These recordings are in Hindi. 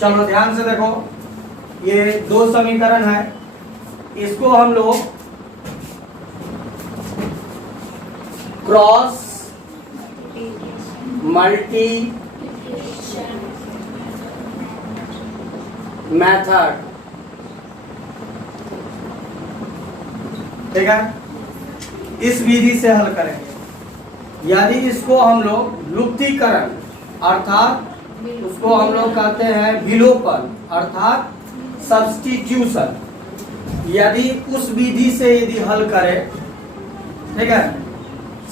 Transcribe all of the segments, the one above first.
चलो ध्यान से देखो, ये दो समीकरण है, इसको हम लोग क्रॉस मल्टी मेथड, ठीक है, इस विधि से हल करेंगे। यदि इसको हम लोग लुप्तीकरण अर्थात उसको हम लोग कहते हैं विलोपन अर्थात सब्स्टिट्यूशन, यदि उस विधि से यदि हल करें, ठीक है,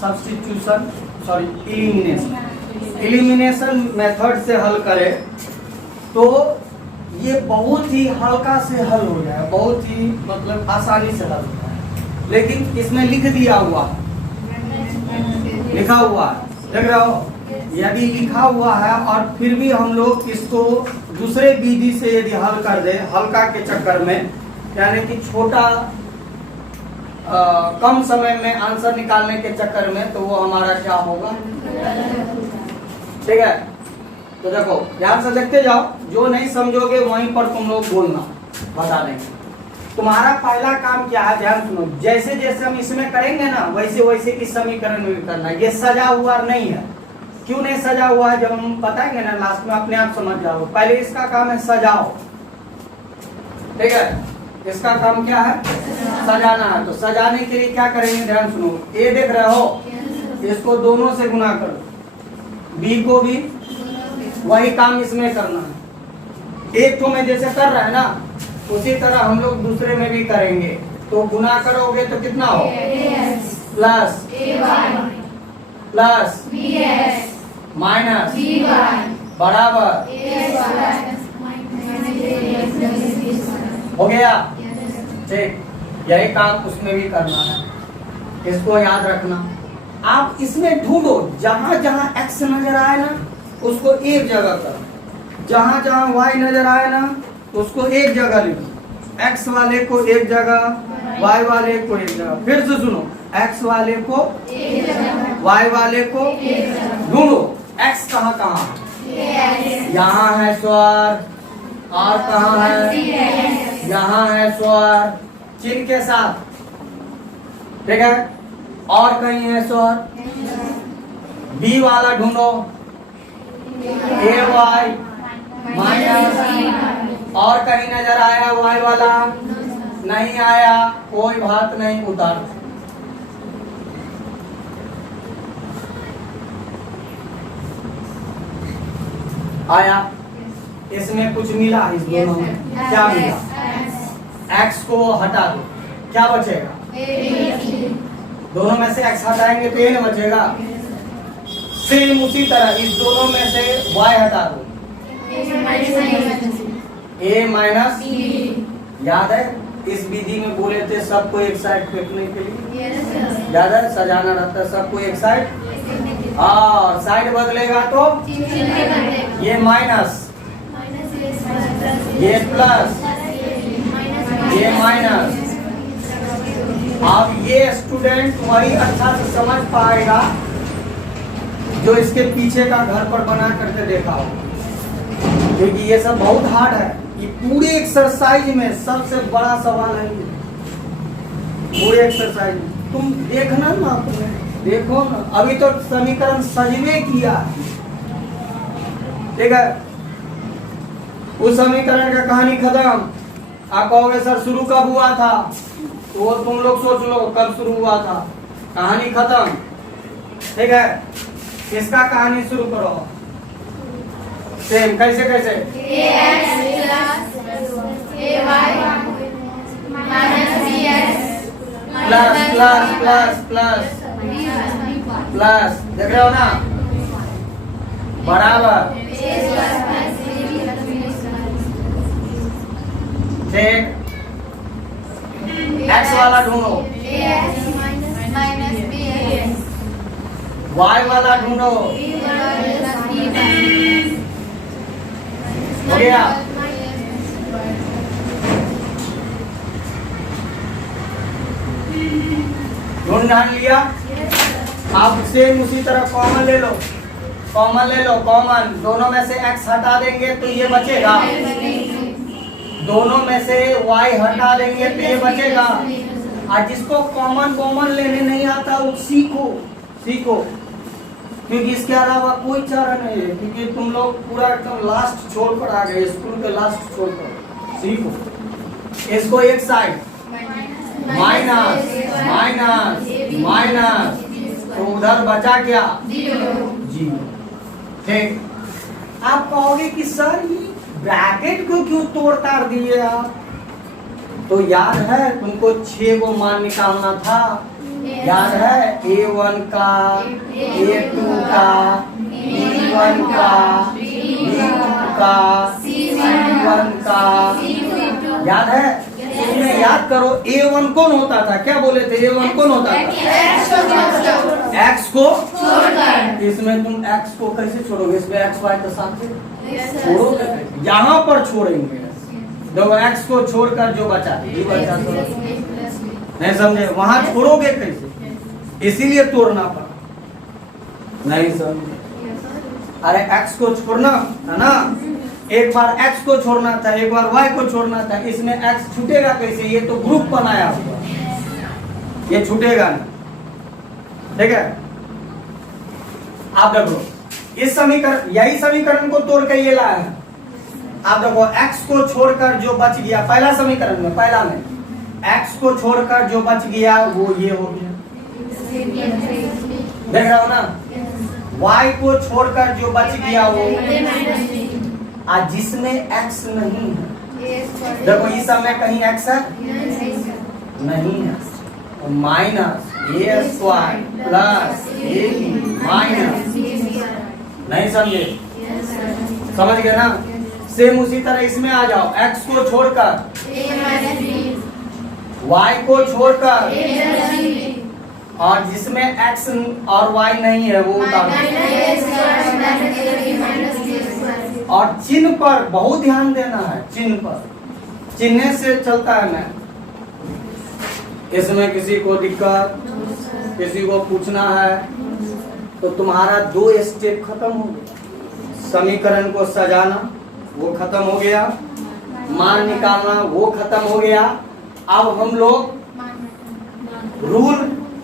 सब्स्टिट्यूशन इलिमिनेशन मेथड से हल करें तो ये बहुत ही हल्का से हल हो जाए, बहुत ही मतलब आसानी से हल होता है। लेकिन इसमें लिख दिया हुआ है, लिखा हुआ है, देख रहे हो, यदि लिखा हुआ है और फिर भी हम लोग इसको दूसरे विधि से यदि हल कर दे हल्का के चक्कर में, यानी कि छोटा कम समय में आंसर निकालने के चक्कर में, तो वो हमारा क्या होगा, ठीक है। तो देखो ध्यान से देखते जाओ, जो नहीं समझोगे वहीं पर तुम लोग बोलना, बता देंगे। तुम्हारा पहला काम क्या है, ध्यान सुनो, जैसे जैसे हम इसमें करेंगे ना वैसे वैसे इस समीकरण में भी करना है। ये सजा हुआ नहीं है, क्यों नहीं सजा हुआ है जब हम बताएंगे ना लास्ट में अपने आप समझ जाओ। पहले इसका काम है सजाओ, ठीक है, इसका काम क्या है, सजाना है। तो सजाने के लिए क्या करेंगे, ध्यान सुनो, ए देख रहे हो, इसको दोनों से गुना करो, बी को भी वही काम इसमें करना है। एक तो में जैसे कर रहा है ना, उसी तरह हम लोग दूसरे में भी करेंगे। तो गुना करोगे तो कितना हो, प्लस प्लस माइनस बराबर हो गया, ठीक। यही काम उसमें भी करना है, इसको याद रखना। आप इसमें ढूंढो, जहां जहां एक्स नजर आए ना उसको एक जगह करो, जहां जहां वाई नजर आए ना उसको एक जगह लिखो, एक्स वाले को एक जगह, वाई वाले को एक जगह। फिर से सुनो, एक्स वाले को वाई वाले को ढूंढो, एक्स कहाँ कहाँ, यहाँ है स्वर, और कहाँ है, यहाँ है स्वर चिन्ह के साथ, ठीक है, और कहीं है स्वर। बी वाला ढूंढो, ए वाई माइनस, और कहीं नजर आया वाई वाला, नहीं आया, कोई बात नहीं, उतार। आया, इसमें कुछ मिला, इस दोनों में क्या मिला, एक्स को हटा दो, क्या बचेगा, दोनों में से एक्स हटाएंगे तो ए न बचेगा। सेम उसी तरह इस दोनों में से वाई हटा दो, ए माइनस, याद है इस विधि में बोले थे सबको एक साइड फेंकने के लिए, याद है, सजाना रहता है सबको एक साइड, और साइड बदलेगा तो ये माइनस, ये प्लस, ये माइनस। अब ये स्टूडेंट वही अच्छा से समझ पाएगा जो इसके पीछे का घर पर बना करके देखा हो, क्योंकि ये सब बहुत हार्ड है। ये पूरे एक्सरसाइज में सबसे बड़ा सवाल है, पूरे एक्सरसाइज में तुम देखना ना, देखो ना, अभी तो समीकरण सजने किया, ठीक है, उस समीकरण का कहानी खत्म। आप कहोगे सर शुरू कब हुआ था, तो वो तुम लोग सोच लो कब शुरू हुआ था, कहानी खत्म, ठीक है। इसका कहानी शुरू करो, सेम कैसे कैसे, plus plus plus plus plus, देख रहे हो ना, बराबर, ठीक। एक्स वाला ढूंढो, वाई वाला ढूंढो, हो गया, ढूंढ लिया। आप सेम उसी तरह कॉमन ले लो, कॉमन ले लो, कॉमन दोनों में से x हटा देंगे तो ये बचेगा, दोनों में से y हटा देंगे तो ये बचेगा। और जिसको कॉमन कॉमन लेने नहीं आता वो सीखो सीखो, क्योंकि इसके अलावा कोई चारा नहीं है, क्योंकि तुम लोग पूरा एकदम लास्ट छोर पर आ गए, स्कूल के लास्ट छोर पर। सीखो इसको, एक साइड माइनस माइनस माइनस, तो उधर बचा क्या, जीरो। ठीक, आप कहोगे कि सर ये ब्रैकेट को क्यों तोड़ तार दिए आप, तो याद है तुमको 6 को मान निकालना था, याद है, A1 का, A2 का, B1 का, B2 का, C1 का, याद है? इसमें याद करो A1 कौन होता था, क्या बोले थे, A1 कौन होता था, X को छोड़कर। इसमें तुम X को कैसे छोड़ोगे, इसमें X Y के साथ छोड़ोगे, यहाँ पर छोड़ेंगे, देखो X को छोड़कर जो बचा ये बचा, तो नहीं समझे, वहां छोड़ोगे कैसे, इसीलिए तोड़ना पड़ा, नहीं समझे। अरे x को छोड़ना है ना, एक बार x को छोड़ना था, एक बार y को छोड़ना था, इसमें x छूटेगा कैसे, ये तो ग्रुप बनाया हुआ, ये छूटेगा नहीं। ठीक है, आप देखो इस समीकरण, यही समीकरण को तोड़ के ये लाया है। आप देखो x को छोड़कर जो बच गया, पहला समीकरण में, पहला में x को छोड़कर जो बच गया वो ये हो गया, देख रहा हो ना, y को छोड़कर जो बच गया वो, आज जिसमें x नहीं है, देखो इस समय कहीं x है नहीं है, तो minus a square plus ab minus, नहीं समझे, समझ गए ना। सेम उसी तरह इसमें आ जाओ, x को छोड़कर y को छोड़कर, और जिसमें x और y नहीं है वो उतारो, और चिन्ह पर बहुत ध्यान देना है, चिन्ह पर, चिन्ह से चलता है ना। इसमें किसी को दिक्कत, किसी को पूछना है तो तुम्हारा 2 स्टेप खत्म हो गया, समीकरण को सजाना वो खत्म हो गया, मान निकालना वो खत्म हो गया। अब हम लोग रूल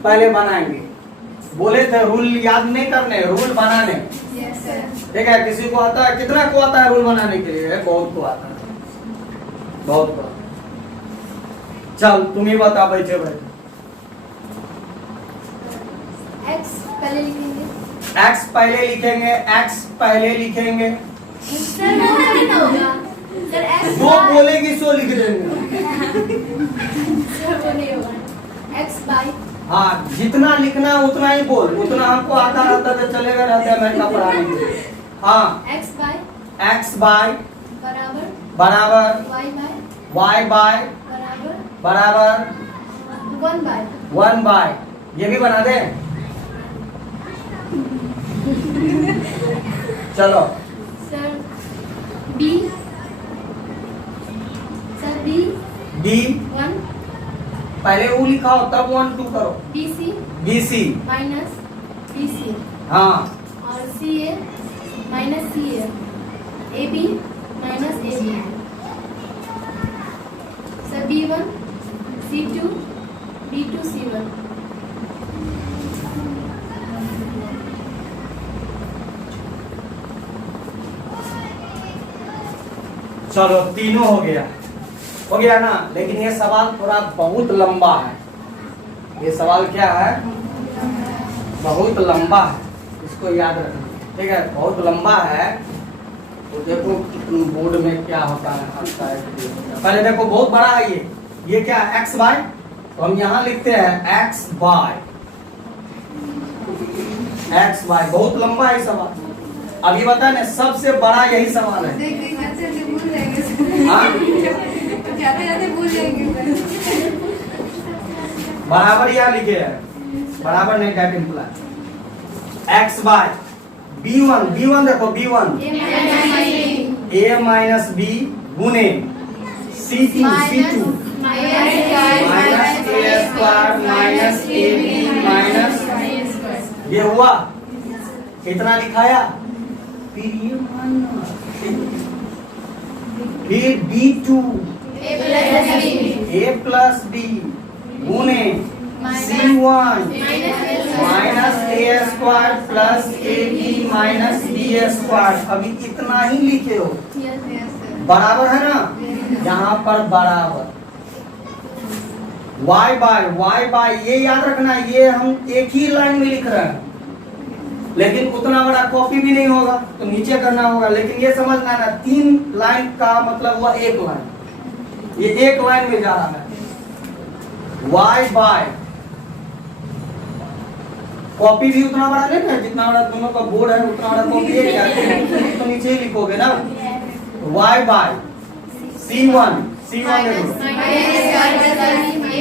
पहले बनाएंगे, बोले थे रूल याद नहीं करने, रूल बनाने। ठीक है, किसी को आता है, कितना को आता है रूल बनाने के लिए, बहुत को आता है, बहुत को। चल तुम ही बता, बैठे बैठे x पहले लिखेंगे, x पहले लिखेंगे, x पहले लिखेंगे, सर वो नहीं होगा सर, x जो बोलेगी सो लिख देंगे। सर वो नहीं होगा, x बाई, हाँ जितना लिखना है उतना ही बोल, उतना हमको आता रहता तो चलेगा, रहता है अमेरिका पढ़ाने के लिए। हाँ x बाय बराबर बराबर y बाय बराबर 1 बाय, ये भी बना दे। चलो sir b, sir b b 1 पहले वो लिखाओ तब 1 2 करो, bc माइनस bc, हाँ, और ca minus ca, ab minus ab, sir b1 c2 b2 c1, चलो तीनों हो गया ना। लेकिन ये सवाल थोड़ा बहुत लंबा है, ये सवाल क्या है, बहुत लंबा है, इसको याद रखना। ठीक है, बहुत लंबा है, तो देखो बोर्ड में क्या होता है, आता है। पहले देखो बहुत बड़ा है ये क्या है, x बाय, तो हम यहाँ लिखते हैं x बाय, बहुत लंबा है सवाल। अभी बता ना, सबसे बड़ा यही सवाल है। हाँ? बराबर यहाँ लिखे है, बराबर नहीं, date imply x bye b1 देखो b1 a माइनस b गुने c2 minus a square minus ab minus, ये हुआ कितना लिखाया, फिर ये मानना, फिर B2 A प्लस बी गुने C1 minus A square plus AB minus B square. अभी इतना ही लिखे हो, बराबर है ना, यहाँ पर बराबर y बाय ये याद रखना, ये हम एक ही लाइन में लिख रहे हैं, लेकिन उतना बड़ा कॉपी भी नहीं होगा तो नीचे करना होगा। लेकिन ये समझना है ना, 3 लाइन का मतलब हुआ एक लाइन, ये एक लाइन में जा रहा है। y बाय कॉपी भी उतना बड़ा नहीं है, जितना बड़ा दोनों का बोर्ड है उतना बड़ा कॉपी है क्या, तो नीचे ही लिखोगे ना, y by C1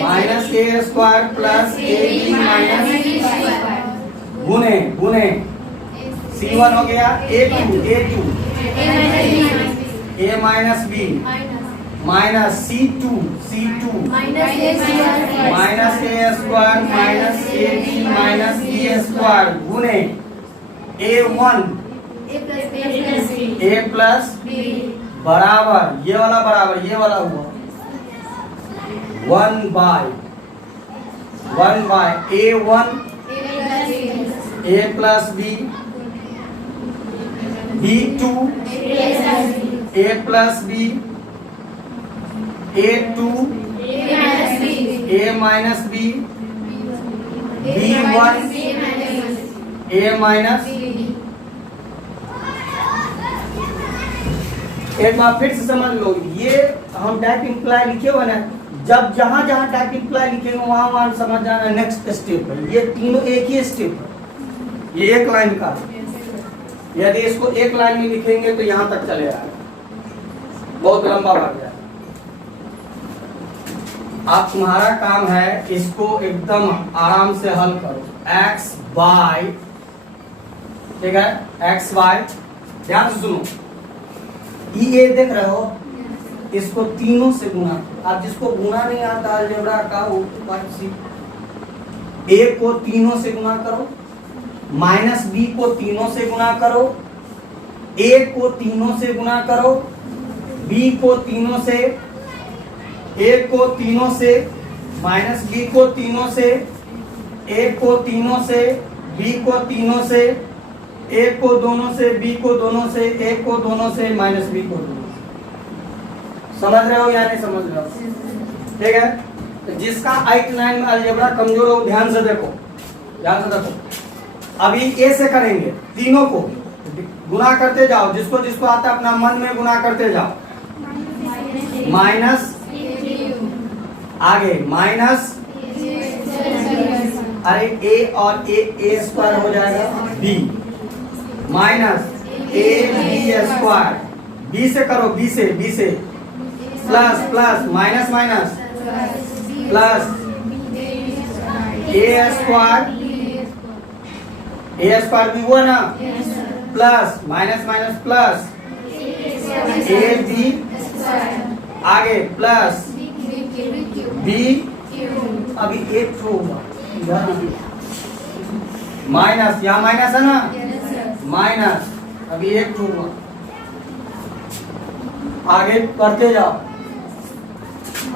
minus A square plus AB minus गुने C1 हो गया A2 A minus B minus C2 minus A square minus AB minus B square गुने A1 A प्लस बराबर ये वाला बराबर ये वाला हुआ 1 by A1 A plus B B2 A plus B A2 A minus B B1 A minus. एक बार फिर से समझ लो, ये हम टैग इंप्लाई लिखे हुए ना, जब जहां जहां टैग इंप्लाई लिखेंगे वहां समझ जाना नेक्स्ट स्टेप है। ये तीनों एक ही स्टेप है, ये एक लाइन का, यदि इसको एक लाइन में लिखेंगे तो यहां तक चले आएगा, बहुत लंबा भाग जाएगा। अब तुम्हारा काम है इसको एकदम आराम से हल करो। x बाय, ठीक है, x बाय, ध्यान से सुनो, ये देख रहे हो, इसको तीनों से गुना। आप जिसको गुना नहीं आता अलजेब्रा का, वो A को तीनों से गुना करो, माइनस B को तीनों से गुना करो, A को तीनों से गुना करो, B को तीनों से, A को तीनों से, माइनस B को तीनों से, A को तीनों से, B को तीनों से, A को दोनों से, B को दोनों से, A को दोनों से, माइनस B को दोनों से। समझ रहे हो या नहीं समझ रहे हो? ठीक है, तो जिसका 8-9 में अलजेब्रा कमजोर हो ध्यान से देखो, ध्यान से देखो। अभी A से करेंगे, तीनों को गुना करते जाओ, जिसको जिसको आता है अपना मन में गुना करते जाओ। माइनस आगे माइनस, अरे A और A स्क्वायर हो जाएगा B minus AB square, B से करो, B से plus plus minus minus plus A square भी हुआ ना, plus minus minus plus AB आगे प्लस B, अभी एक होगा माइनस, यहाँ माइनस है ना, माइनस, अभी एक होगा, आगे करते जाओ।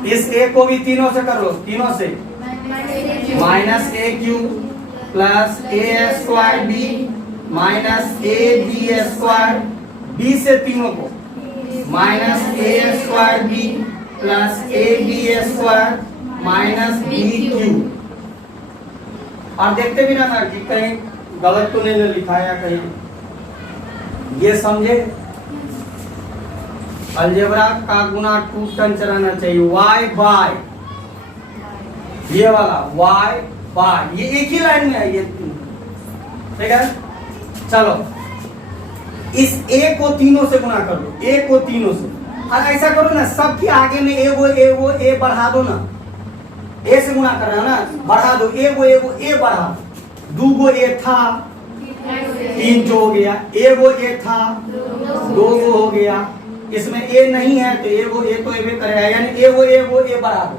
इस A को भी तीनों से कर लो, तीनों से, minus AQ plus A square B minus AB square, B से तीनों को, minus A square B plus AB square minus BQ। और देखते भी ना था कि कहीं गलत तो नहीं लिखा है, कहीं ये समझे, अलजेब्रा का गुना 2 टन चलाना चाहिए। y बाय ये वाला, y बाय, ये एक ही लाइन में है ये, ठीक है। चलो इस A को तीनों से गुना कर दो, A को तीनों से, और ऐसा करो ना, सबके आगे में A बढ़ा दो ना, A से गुना कर रहा है ना, बढ़ा दो, एगो A बढ़ा, 2 A था, 3 जो हो गया, एगो A था, 2 हो गया, इसमें A नहीं है तो एगो A तो A करेगा, यानी एगो A बढ़ा दो,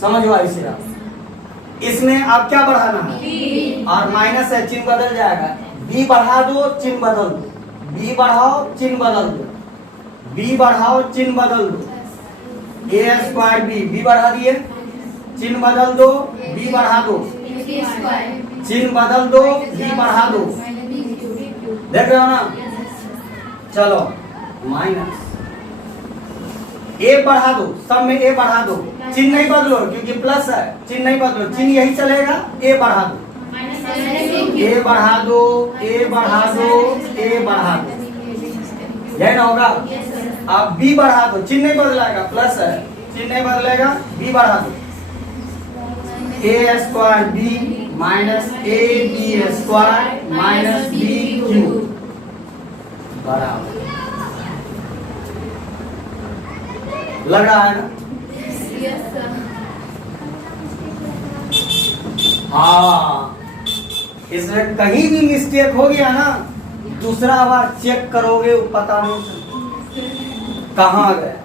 समझो ऐसे आप। इसमें अब क्या बढ़ाना है, और माइनस है, चिन्ह बदल जाएगा, बी बढ़ा दो, चिन्ह बदल दो, बी बढ़ाओ, चिन्ह बदल दो, बी बढ़ाओ, चिन्ह बदल दो, ए स्क्वायर बी बढ़ा दिए, चिन्ह बदल दो, बी बढ़ा दो, चिन्ह बदल दो, बी बढ़ा दो, देख रहे हो ना। चलो माइनस ए बढ़ा दो, सब में ए बढ़ा दो, चिन्ह नहीं बदलो क्योंकि प्लस है, चिन्ह नहीं बदलो, चिन्ह यही चलेगा, ए बढ़ा दो, ए बढ़ा दो, ए बढ़ा दो, ए बढ़ा दो, यही ना होगा। अब बी बढ़ा दो, चिन्ह नहीं बदलाएगा, प्लस है, चिन्ह नहीं बदलेगा, बी बढ़ा दो, a square b minus a b square minus b cube बराबर लग रहा है ना। हाँ, इसमें कहीं भी मिस्टेक हो गया ना, दूसरा बार चेक करोगे वो पता नहीं चलता कहाँ गया,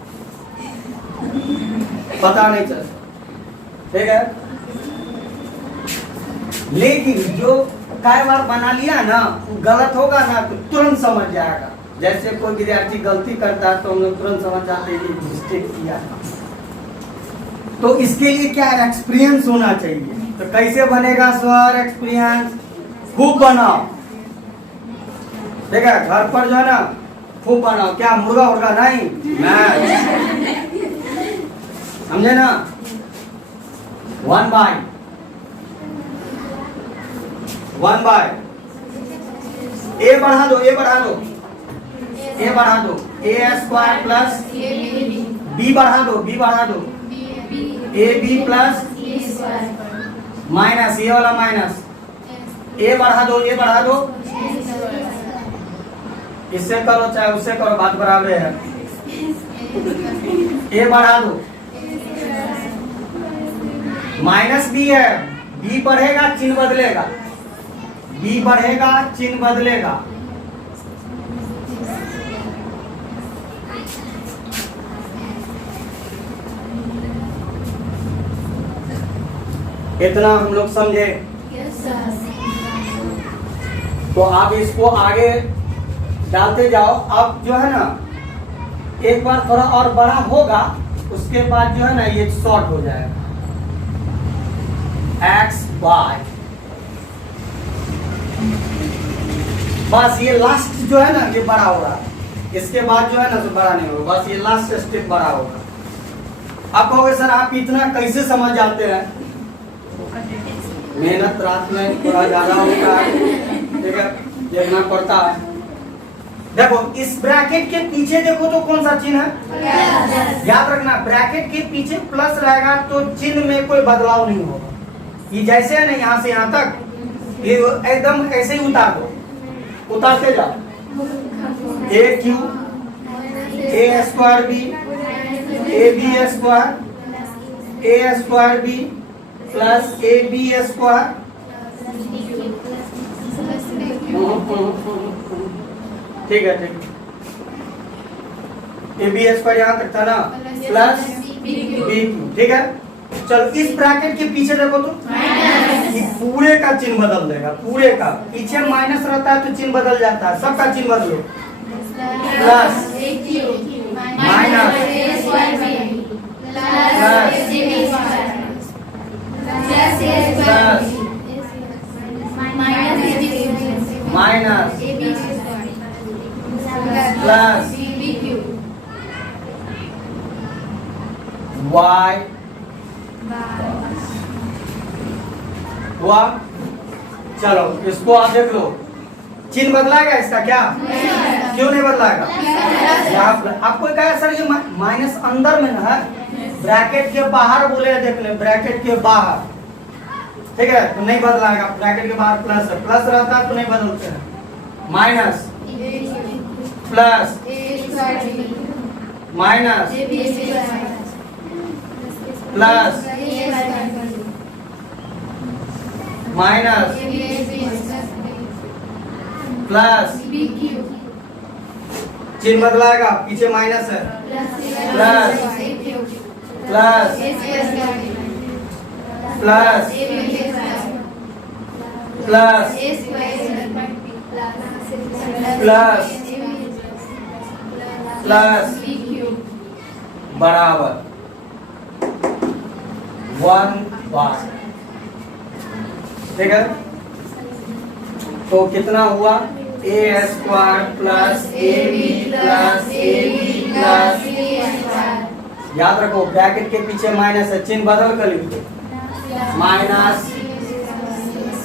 पता नहीं चलता, ठीक है। लेकिन जो कई बार बना लिया ना, गलत होगा ना तो तुरंत समझ जाएगा। जैसे कोई विद्यार्थी गलती करता है तो हम लोग तुरंत समझ जाते हैं कि मिस्टेक किया। तो इसके लिए क्या एक्सपीरियंस होना चाहिए। तो कैसे बनेगा सर एक्सपीरियंस? खूब बनाओ, ठीक है। घर पर जो है ना खूब बनाओ, क्या मुर्गा उर्गा नहीं, समझे ना। 1 बाय ए बढ़ा दो, ए बढ़ा दो, ए बढ़ा दो, ए स्क्वायर प्लस बी बढ़ा दो, बी बढ़ा दो, ए बी प्लस माइनस, ये वाला माइनस, ए बढ़ा दो, ए बढ़ा दो, इससे करो चाहे उससे करो, बात बराबर है। ए बढ़ा दो, माइनस बी है, बी बढ़ेगा चिन्ह बदलेगा, बी बढ़ेगा चिन्ह बदलेगा, इतना हम लोग समझे। तो आप इसको आगे डालते जाओ। अब जो है ना एक बार थोड़ा और बड़ा होगा, उसके बाद जो है ना ये शॉर्ट हो जाएगा, एक्स वाई। बस ये लास्ट जो है ना ये बड़ा हो रहा है, इसके बाद जो है ना तो बड़ा नहीं होगा, बस ये लास्ट स्टेप बड़ा होगा। आप कहोगे सर आप इतना कैसे समझ जाते हैं? मेहनत रात में थोड़ा ज्यादा होता है, ठीक है, देखना पड़ता है। देखो इस ब्रैकेट के पीछे देखो तो कौन सा चिन्ह है, याद रखना ब्रैकेट के पीछे प्लस रहेगा तो चिन्ह में कोई बदलाव नहीं होगा। ये जैसे है ना यहाँ से यहाँ तक, ये एकदम ऐसे ही उतार दो, उतारते जाओ, a cube a square b a b square a square b plus a b square, ठीक है, ठीक ए बी स्क्वायर यहाँ तक था ना, प्लस बी क्यू, ठीक है। चलो इस ब्रैकेट के पीछे देखो तो ये पूरे का चिन्ह बदल देगा, पूरे का। पीछे माइनस रहता है तो चिन्ह बदल जाता है, सबका चिन्ह बदलो, plus minus minus plus Y हुआ। चलो इसको आप देख लो, चिन्ह बदलाएगा इसका क्या? क्यों नहीं बदलाएगा? यहाँ आपको कहा सर ये माइनस अंदर में ना है, ब्रैकेट के बाहर बोले, देख ले ब्रैकेट के बाहर, ठीक है, तो नहीं बदलाएगा। ब्रैकेट के बाहर प्लस है, प्लस रहता है तो नहीं बदलते हैं। Minus plus minus plus minus plus, चिन्ह बदलाएगा, पीछे माइनस है, plus plus plus plus plus plus बराबर 1/, ठीक है। तो कितना हुआ, a square plus a b plus a b plus, याद रखो ब्रैकेट के पीछे माइनस है, चिन्ह बदल कर लिख दो, माइनस,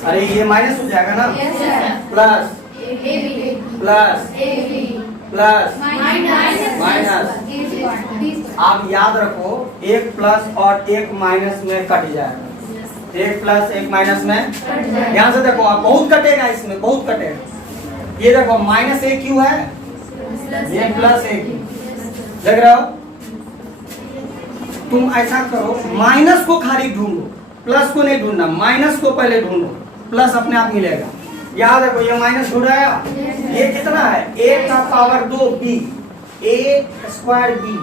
अरे ये माइनस हो जाएगा ना, प्लस प्लस प्लस माइनस। आप याद रखो एक प्लस और एक माइनस में कट जाएगा, एक प्लस एक माइनस में, ध्यान से देखो आप, बहुत कटेगा इसमें, बहुत कटेगा। ये देखो माइनस ए क्यू है, ये प्लस ए क्यू, देख रहे हो। तुम ऐसा करो, माइनस को खाली ढूंढो, प्लस को नहीं ढूंढना, माइनस को पहले ढूंढो, प्लस अपने आप मिलेगा। याद रखो ये माइनस ढूंढाया, ये कितना है, ए का पावर 2 बी, ए स्क्वायर बी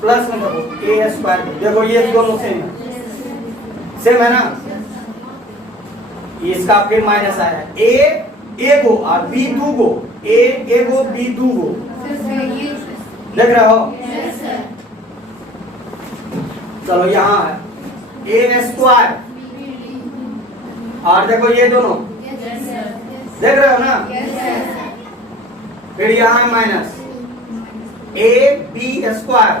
प्लस में देखो ए स्क्वायर बी, देखो ये दोनों सेम है ना, इसका फिर माइनस आया, ए एगो और बी दूगो, ए एगो बी दूगो, देख रहे हो। चलो यहाँ है ए स्क्वायर, और देखो ये दोनों, देख रहे हो ना, फिर यहाँ है माइनस ए बी स्क्वायर।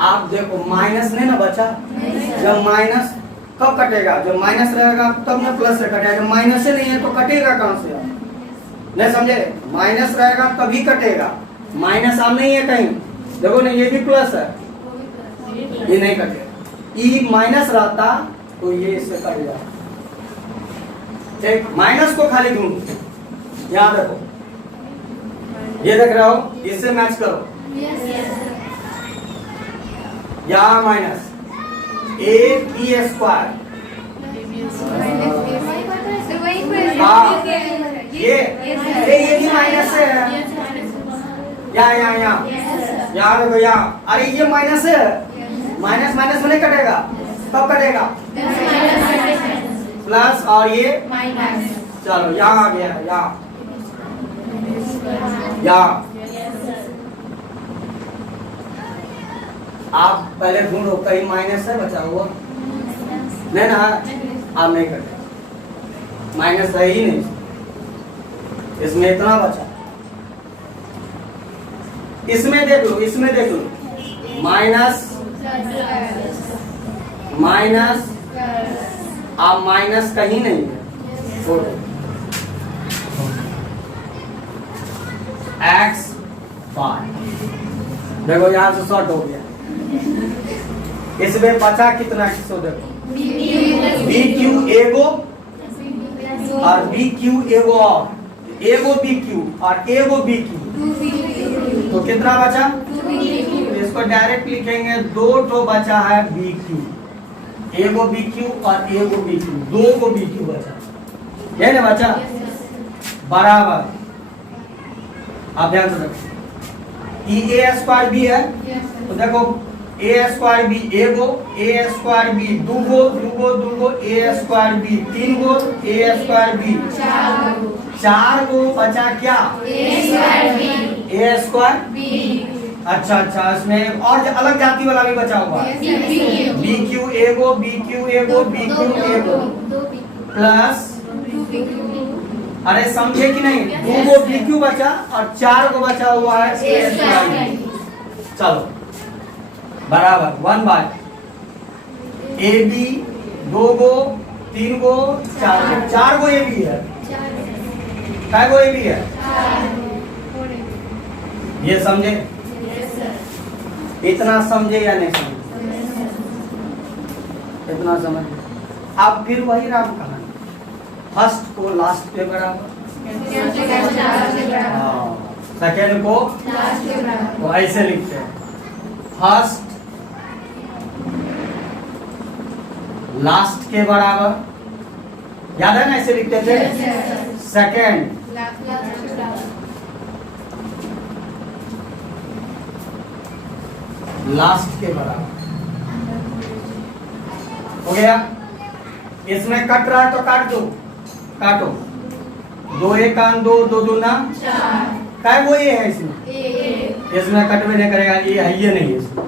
आप देखो माइनस नहीं ना बचा, जब माइनस कब कटेगा, जब माइनस रहेगा तब ना प्लस से कटेगा, जब माइनस से नहीं है तो कटेगा कहां से, नहीं समझे, माइनस रहेगा तभी कटेगा, माइनस आप नहीं है कहीं, देखो ना ये भी प्लस है, ये नहीं कटेगा, ई माइनस रहता तो ये इससे कट जाता, ठीक। माइनस को खाली ढूंढो, याद रखो, ये देख रहे हो, इससे मैच करो, यहाँ माइनस ए बी स्क्वायर, ये भी माइनस है, यहाँ देखो यहाँ, अरे ये माइनस है, माइनस माइनस में नहीं कटेगा, कब कटेगा, प्लस, और ये चलो यहाँ आ गया, यहाँ आप पहले ढूंढो कहीं माइनस है बचा हुआ, नहीं ना, आप नहीं करते, माइनस है ही नहीं, इसमें इतना बचा, इसमें देख लो, इसमें देख लो, माइनस माइनस, आप माइनस कहीं नहीं है, एक्स वाई, देखो यहां से शॉर्ट हो गया, इसमें बचा कितना, सो देखो बी क्यू एगो और बी क्यू एगो, और एगो बी क्यू और एगो बी क्यू, तो कितना बचा, इसको डायरेक्ट लिखेंगे, दो तो बचा है बी क्यू, एगो बी क्यू और एगो बी क्यू, दो को बी क्यू बचा, ये ना बचा, बराबर, आप ध्यान से रखो, ए स्क्वायर बी है, तो देखो ए स्क्वायर बी एगो, ए स्क्वायर बी दूगो, दूगो दूगो, ए स्क्वायर बी तीन गो, ए स्क्वायर बी चार गो, बचा क्या, ए स्क्वायर बी, अच्छा, इसमें और अलग जाति वाला भी बचा हुआ है, बी क्यू एगो, बी क्यू एगो, बी क्यू एगो प्लस, अरे समझे कि नहीं, दो गो बी क्यू बचा और चार गो बचा हुआ है ए स्क्वायर बी, चलो बराबर 1/, ए बी दो गो, तीन गो, चार गो ए बी है, काय गो ए बी है, ये समझे, इतना समझे या नहीं समझे, इतना समझ, अब फिर वही राम कहानी, फर्स्ट को लास्ट के बराबर, सेकेंड को तो ऐसे लिखते हैं, फर्स्ट लास्ट के बराबर, याद है ना, ऐसे लिखते थे, सेकेंड लास्ट के बराबर, हो गया। इसमें कट रहा है तो काट दो, काटो, 2 एक 2, 2 दूना काय वो ये है इसमें, इसमें कट में नहीं करेगा, ये है, ये नहीं है इसमें।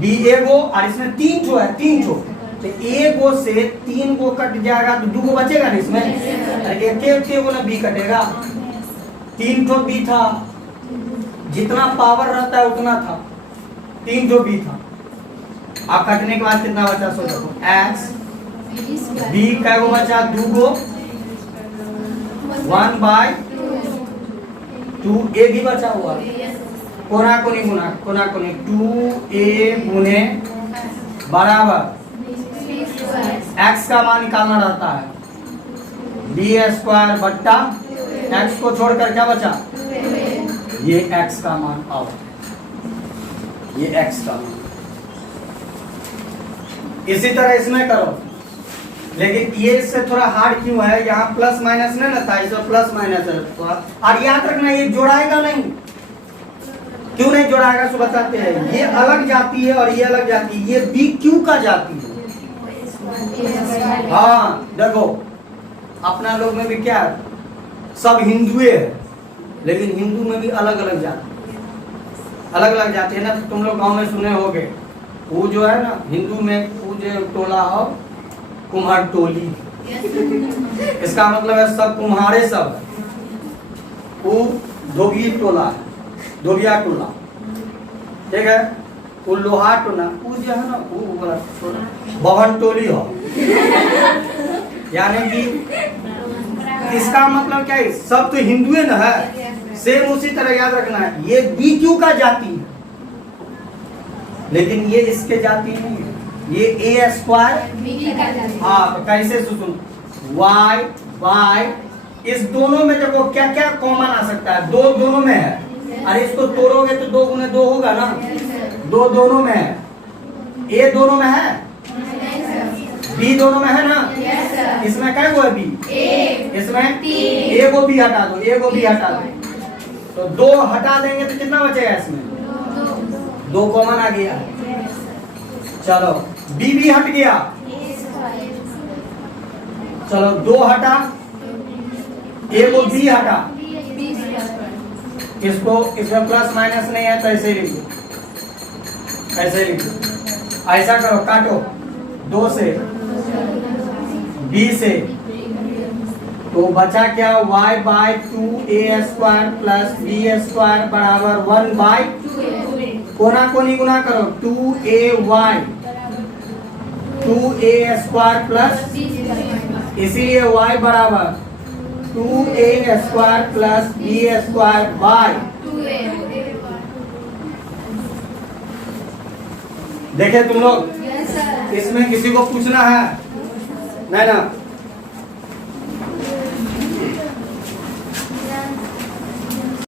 बी एगो और इसमें 3 ठो है, 3 ठो, तो एगो से 3 को कट जाएगा तो 2 को बचेगा ना इसमें, एक एगो ना बी कटेगा। 3 ठो बी था, जितना पावर रहता है उतना था, 3 ठो बी था। अब कटने के बाद कितना बचा सोचो, एक्स बी का वो बचा 2 गो 1/2 ए भी बचा हुआ, कोना कोनी गुना कोना कोनी 2a गुने बराबर x का मान निकालना रहता है बी स्क्वायर बट्टा x को छोड़कर क्या बचा, ये x का मान आओ, ये x का मान। इसी तरह इसमें करो, लेकिन ये इससे थोड़ा हार्ड क्यों है, यहाँ प्लस माइनस नहीं ना था, इसमें प्लस माइनस है। और याद रखना ये जोड़ाएगा नहीं, क्यों नहीं जोड़ाएगा सो बताते हैं। ये अलग जाती है और ये अलग जाती है, ये बी क्यू का जाती है। हाँ देखो अपना लोग में भी क्या है, सब हिंदुए है, लेकिन हिंदू में भी अलग अलग जाती है ना। तो तुम लोग गांव में सुने होगे, वो जो है ना हिंदू में वो जो टोला हो कुम्हार टोली, इसका मतलब है सब कुम्हारे सब। वो धोबी टोला है, धोबिया टोला, ठीक है। वो लोहा टोला, वो जो है ना वो बहन टोली हो, यानी कि इसका मतलब क्या है, सब तो हिंदुए न है। सेम उसी तरह याद रखना है, ये बी क्यू का जाती है, लेकिन ये इसके जाती नहीं है, ये ए स्क्वायर। हाँ तो कैसे सुन, वाई वाई, इस दोनों में देखो क्या क्या कॉमन आ सकता है, 2 दोनों में है। अरे इसको तोड़ोगे तो 2 गुने 2 होगा ना, 2 दोनों में है, ए दोनों में है, बी दोनों में है ना। इसमें क्या है बी, इसमें ए को बी हटा दो, ए को बी हटा दो, तो 2 हटा देंगे तो कितना बचेगा इसमें, 2 कॉमन आ गया। चलो बी भी हट गया, चलो 2 हटा, ए को बी हटा, इसको इसमें प्लस माइनस नहीं है तो ऐसे ही लिखो, ऐसे ही लिखो। ऐसा करो, काटो 2 से बी से, तो बचा क्या, y/2a square plus B square बराबर 1/2, कोना कोनी गुना करो, 2a स्क्वायर प्लस, इसीलिए y बराबर 2a square plus B square by. देखे तुम लोग, इसमें किसी को पूछना है नहीं ना।